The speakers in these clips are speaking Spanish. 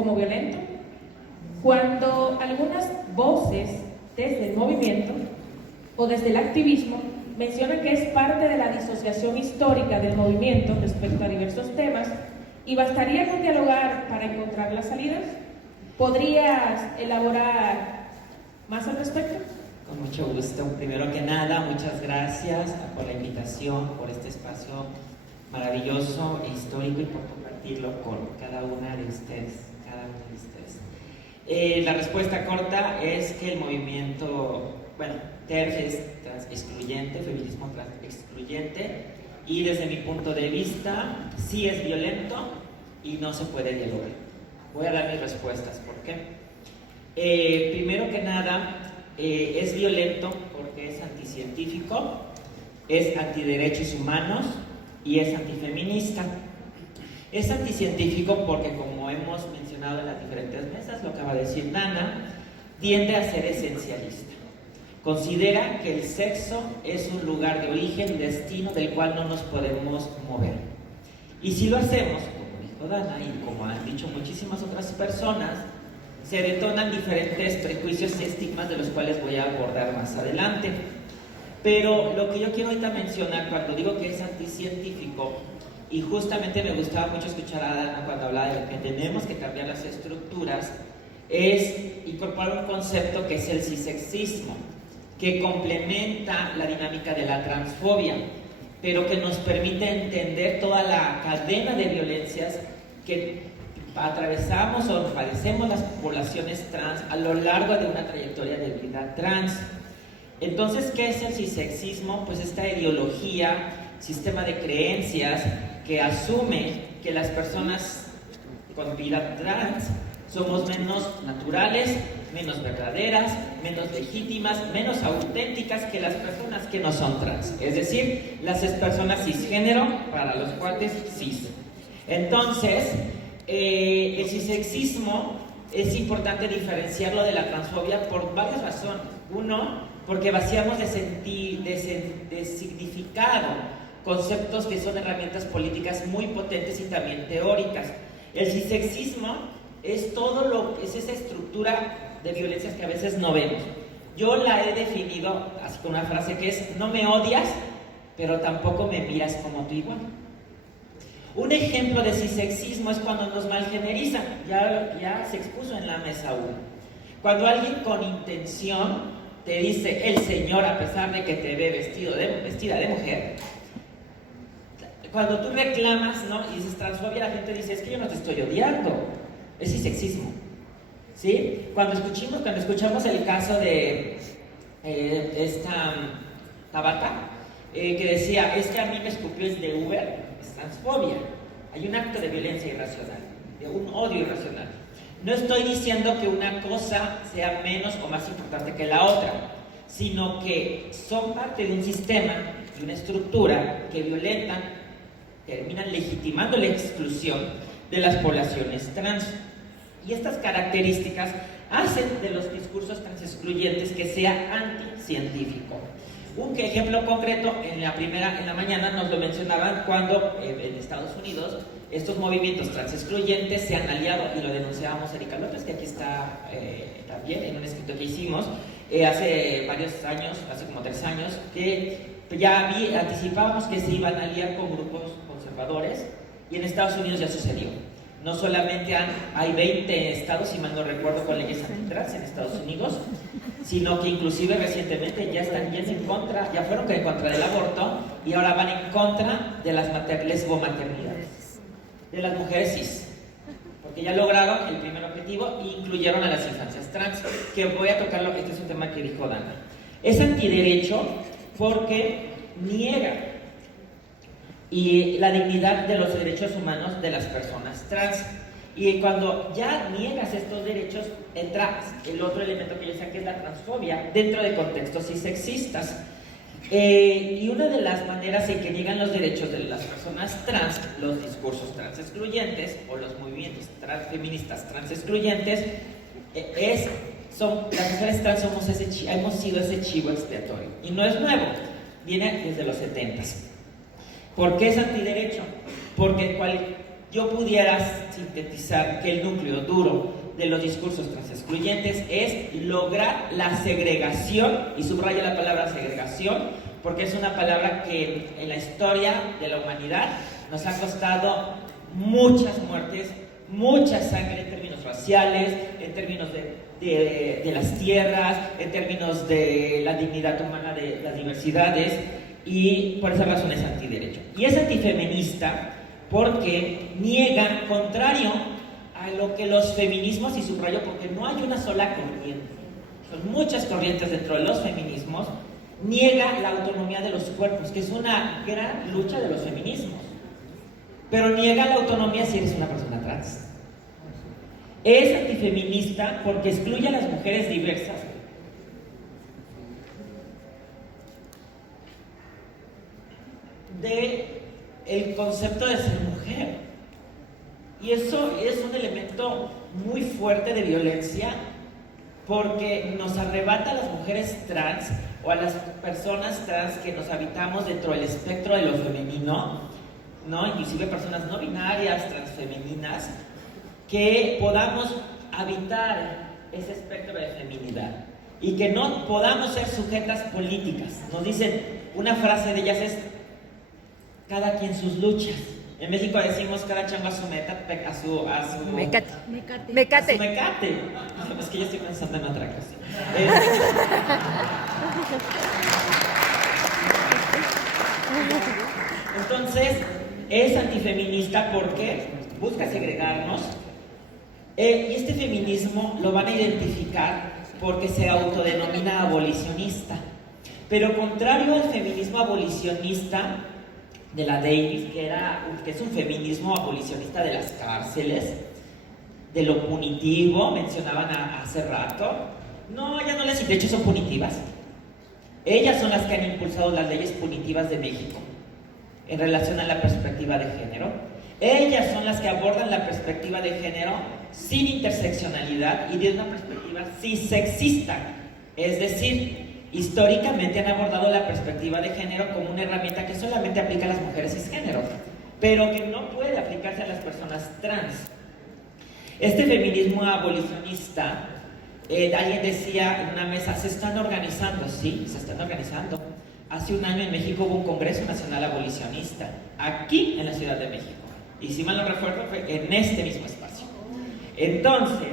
como violento? Cuando algunas voces desde el movimiento o desde el activismo mencionan que es parte de la disociación histórica del movimiento respecto a diversos temas y bastaría con dialogar para encontrar las salidas. ¿Podrías elaborar más al respecto? Con mucho gusto. Primero que nada, muchas gracias por la invitación, por este espacio maravilloso e histórico y por compartirlo con cada una de ustedes. La respuesta corta es que el movimiento, TERF es trans excluyente, feminismo trans excluyente, y desde mi punto de vista sí es violento y no se puede dialogar. Voy a dar mis respuestas. ¿Por qué? Primero que nada, es violento porque es anticientífico, es antiderechos humanos y es antifeminista. Es anticientífico porque, como hemos mencionado en las diferentes mesas, lo acaba de decir Dana, tiende a ser esencialista. Considera que el sexo es un lugar de origen y destino del cual no nos podemos mover. Y si lo hacemos, como dijo Dana y como han dicho muchísimas otras personas, se detonan diferentes prejuicios y estigmas de los cuales voy a abordar más adelante. Pero lo que yo quiero ahorita mencionar cuando digo que es anticientífico, y justamente me gustaba mucho escuchar a Dana cuando hablaba de que tenemos que cambiar las estructuras, es incorporar un concepto que es el cisexismo, que complementa la dinámica de la transfobia, pero que nos permite entender toda la cadena de violencias que atravesamos o padecemos las poblaciones trans a lo largo de una trayectoria de vida trans. Entonces, ¿qué es el cisexismo? Pues esta ideología, sistema de creencias que asume que las personas con vida trans somos menos naturales, menos verdaderas, menos legítimas, menos auténticas que las personas que no son trans. Es decir, las personas cisgénero para los cuates cis. Entonces, el cisexismo es importante diferenciarlo de la transfobia por varias razones. Uno, porque vaciamos de significado conceptos que son herramientas políticas muy potentes y también teóricas. El cisexismo es es esa estructura de violencias que a veces no vemos. Yo la he definido así con una frase que es: no me odias, pero tampoco me miras como tú igual. Un ejemplo de cisexismo es cuando nos malgenerizan. Ya se expuso en la mesa 1. Cuando alguien con intención te dice el señor a pesar de que te ve vestida de mujer, cuando tú reclamas, ¿no?, y dices transfobia, la gente dice: es que yo no te estoy odiando. Es cisexismo, ¿sí? Cuando escuchamos el caso de esta Tabata, que decía: es que a mí me escupió el de Uber, es transfobia. Hay un acto de violencia irracional, de un odio irracional. No estoy diciendo que una cosa sea menos o más importante que la otra, sino que son parte de un sistema, de una estructura que violentan, terminan legitimando la exclusión de las poblaciones trans. Y estas características hacen de los discursos trans excluyentes que sea anticientífico. Un ejemplo concreto, en la mañana nos lo mencionaban cuando en Estados Unidos estos movimientos trans excluyentes se han aliado, y lo denunciábamos Erika López, que aquí está también en un escrito que hicimos hace varios años, hace como 3 años, que ya anticipábamos que se iban a aliar con grupos conservadores, y en Estados Unidos ya sucedió. No solamente hay 20 estados, si mal no recuerdo, con leyes antitrans en Estados Unidos, sino que inclusive recientemente ya están yendo en contra, ya fueron en contra del aborto, y ahora van en contra de las lesbomaternidades, de las mujeres cis, porque ya lograron el primer objetivo e incluyeron a las infancias trans, que voy a tocarlo. Este es un tema que dijo Dana. Es antiderecho porque niega y la dignidad de los derechos humanos de las personas trans. Y cuando ya niegas estos derechos, entra el otro elemento que yo decía, que es la transfobia, dentro de contextos cisexistas. Y una de las maneras en que niegan los derechos de las personas trans, los discursos trans excluyentes o los movimientos feministas trans excluyentes, las mujeres trans hemos sido ese chivo expiatorio. Y no es nuevo, viene desde los 70s. ¿Por qué es antiderecho? Porque yo pudiera sintetizar que el núcleo duro de los discursos transexcluyentes es lograr la segregación, y subrayo la palabra segregación, porque es una palabra que en la historia de la humanidad nos ha costado muchas muertes, mucha sangre en términos raciales, en términos de las tierras, en términos de la dignidad humana de las diversidades, y por esa razón es antiderecho. Y es antifeminista porque niega, contrario a lo que los feminismos, y subrayo porque no hay una sola corriente, son muchas corrientes dentro de los feminismos, niega la autonomía de los cuerpos, que es una gran lucha de los feminismos, pero niega la autonomía si eres una persona trans. Es antifeminista porque excluye a las mujeres diversas del concepto de ser mujer. Y eso es un elemento muy fuerte de violencia, porque nos arrebata a las mujeres trans o a las personas trans que nos habitamos dentro del espectro de lo femenino, ¿no? Inclusive personas no binarias, transfemeninas, que podamos habitar ese espectro de feminidad y que no podamos ser sujetas políticas. Nos dicen, una frase de ellas es: cada quien sus luchas. En México decimos cada chango a su meta, a su mecate. A su mecate. Es que yo estoy pensando en otra cosa. Entonces, es antifeminista porque busca segregarnos. Y este feminismo lo van a identificar porque se autodenomina abolicionista. Pero contrario al feminismo abolicionista de la Davis, que es un feminismo abolicionista de las cárceles, de lo punitivo, mencionaban hace rato. No, ellas no les, de hecho son punitivas. Ellas son las que han impulsado las leyes punitivas de México en relación a la perspectiva de género. Ellas son las que abordan la perspectiva de género sin interseccionalidad y de una perspectiva cisexista. Es decir, históricamente han abordado la perspectiva de género como una herramienta que solamente aplica a las mujeres cisgénero, pero que no puede aplicarse a las personas trans. Este feminismo abolicionista, alguien decía en una mesa, se están organizando. Sí, se están organizando. Hace un año en México hubo un Congreso Nacional Abolicionista, aquí en la Ciudad de México. Y si mal no recuerdo, fue en este mismo espacio. Entonces,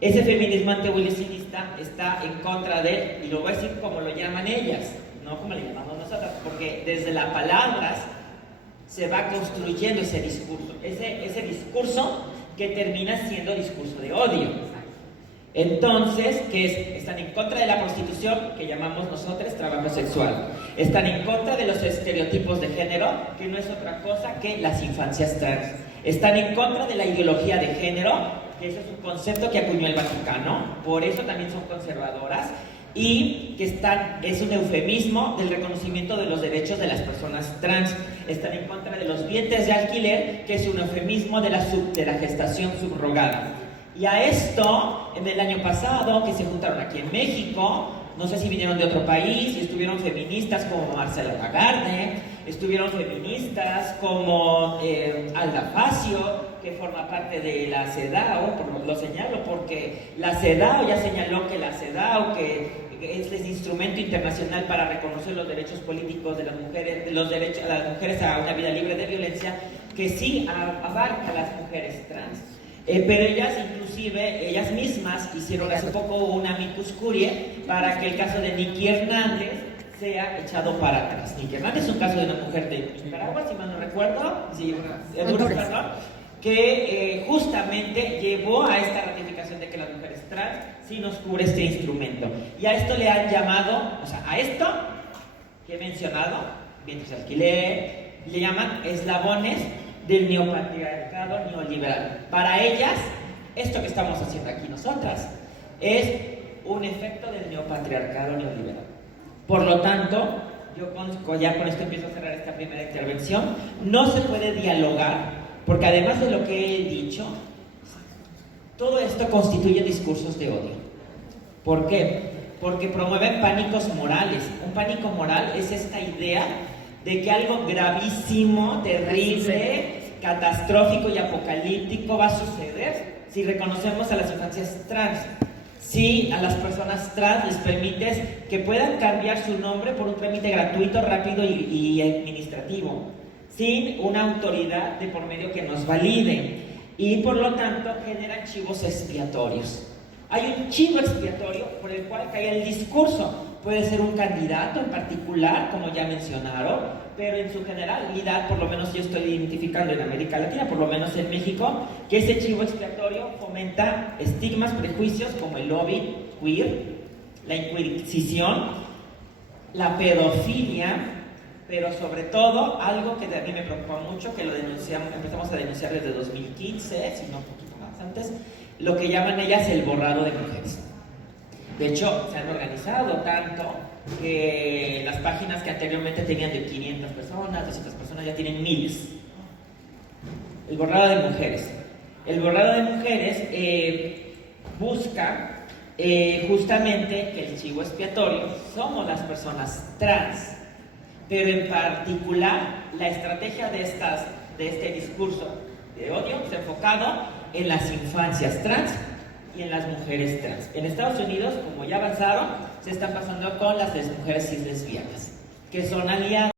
ese feminismo antiabolicionista está en contra de, y lo voy a decir como lo llaman ellas, no como le llamamos nosotras, porque desde las palabras se va construyendo ese discurso, ese discurso que termina siendo discurso de odio. Entonces, están en contra de la prostitución, que llamamos nosotros trabajo sexual. Están en contra de los estereotipos de género, que no es otra cosa que las infancias trans. Están en contra de la ideología de género, que ese es un concepto que acuñó el Vaticano, por eso también son conservadoras, y que es un eufemismo del reconocimiento de los derechos de las personas trans. Están en contra de los vientres de alquiler, que es un eufemismo de la gestación subrogada. Y a esto, en el año pasado, que se juntaron aquí en México, no sé si vinieron de otro país, y estuvieron feministas como Marcela Lagarde, estuvieron feministas como Alda Facio, que forma parte de la CEDAW, lo señalo porque la CEDAW ya señaló que la CEDAW, que es el instrumento internacional para reconocer los derechos políticos de las mujeres, los derechos de las mujeres a una vida libre de violencia, que sí abarca a las mujeres trans. Pero ellas mismas hicieron hace poco una amicus curiae para que el caso de Nicky Hernández sea echado para atrás. Nicky Hernández es un caso de una mujer de Nicaragua, si mal no recuerdo, que justamente llevó a esta ratificación de que las mujeres trans sí nos cubre este instrumento. Y a esto le han llamado, o sea, a esto que he mencionado, vientres de alquiler, le llaman eslabones del neopatriarcado neoliberal. Para ellas, esto que estamos haciendo aquí nosotras es un efecto del neopatriarcado neoliberal. Por lo tanto, ya con esto empiezo a cerrar esta primera intervención, no se puede dialogar, porque además de lo que he dicho, todo esto constituye discursos de odio. ¿Por qué? Porque promueven pánicos morales. Un pánico moral es esta idea de que algo gravísimo, terrible, catastrófico y apocalíptico va a suceder si reconocemos a las infancias trans. Si a las personas trans les permites que puedan cambiar su nombre por un trámite gratuito, rápido y administrativo, sin una autoridad de por medio que nos valide, y por lo tanto generan chivos expiatorios. Hay un chivo expiatorio por el cual cae el discurso. Puede ser un candidato en particular, como ya mencionaron, pero en su generalidad, por lo menos yo estoy identificando en América Latina, por lo menos en México, que ese chivo expiatorio fomenta estigmas, prejuicios como el lobby queer, la inquisición, la pedofilia, pero sobre todo algo que a mí me preocupa mucho, que lo empezamos a denunciar desde 2015, si no un poquito más antes, lo que llaman ellas el borrado de mujeres. De hecho, se han organizado tanto que las páginas que anteriormente tenían de 500 personas, 200 personas, ya tienen miles. El borrado de mujeres. El borrado de mujeres busca justamente que el chivo expiatorio somos las personas trans, pero en particular la estrategia de este discurso de odio se ha enfocado en las infancias trans y en las mujeres trans. En Estados Unidos, como ya avanzaron, se están pasando con las mujeres cis lesbianas, que son aliadas